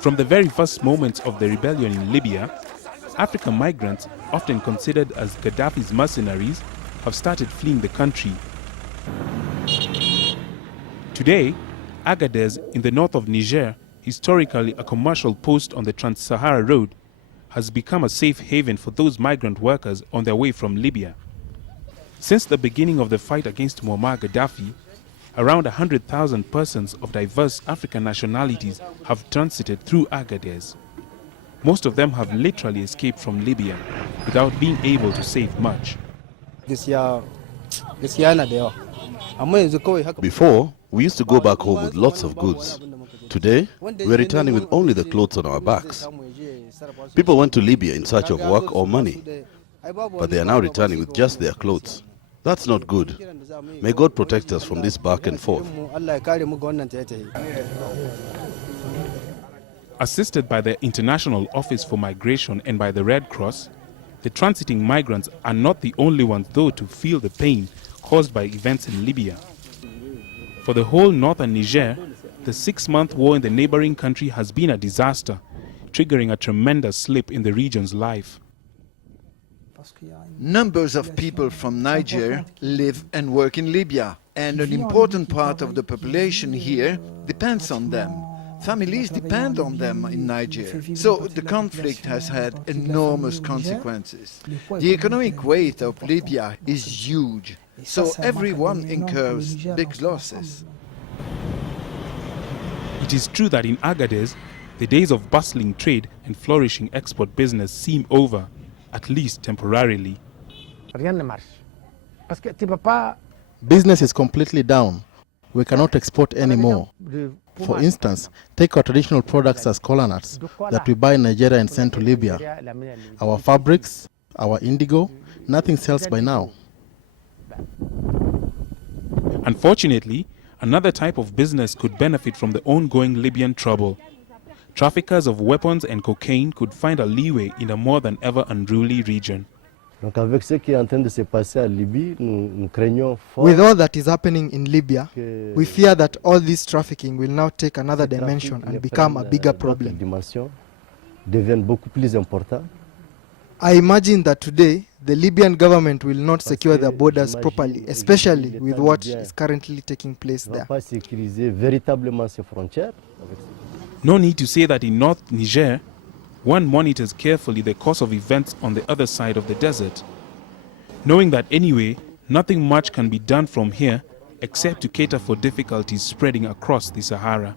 From the very first moments of the rebellion in Libya, African migrants, often considered as Gaddafi's mercenaries, have started fleeing the country. Today, Agadez, in the north of Niger, historically a commercial post on the Trans-Sahara Road, has become a safe haven for those migrant workers on their way from Libya. Since the beginning of the fight against Muammar Gaddafi, around 100,000 persons of diverse African nationalities have transited through Agadez. Most of them have literally escaped from Libya without being able to save much. Before, we used to go back home with lots of goods. Today, we are returning with only the clothes on our backs. People went to Libya in search of work or money, but they are now returning with just their clothes. That's not good. May God protect us from this back and forth. Assisted by the International Office for Migration and by the Red Cross, the transiting migrants are not the only ones, though, to feel the pain caused by events in Libya. For the whole northern Niger, the 6-month war in the neighboring country has been a disaster, triggering a tremendous slip in the region's life. Numbers of people from Niger live and work in Libya, and an important part of the population here depends on them. Families depend on them in Niger. So the conflict has had enormous consequences. The economic weight of Libya is huge, so everyone incurs big losses. It is true that in Agadez, the days of bustling trade and flourishing export business seem over, at least temporarily. Business is completely down. We cannot export anymore. For instance, take our traditional products as kola nuts that we buy in Nigeria and send to Libya. Our fabrics, our indigo, nothing sells by now. Unfortunately, another type of business could benefit from the ongoing Libyan trouble. Traffickers of weapons and cocaine could find a leeway in a more than ever unruly region. With all that is happening in Libya, we fear that all this trafficking will now take another dimension and become a bigger problem. I imagine that today, the Libyan government will not secure their borders properly, especially with what is currently taking place there. No need to say that in North Niger, one monitors carefully the course of events on the other side of the desert, knowing that anyway, nothing much can be done from here except to cater for difficulties spreading across the Sahara.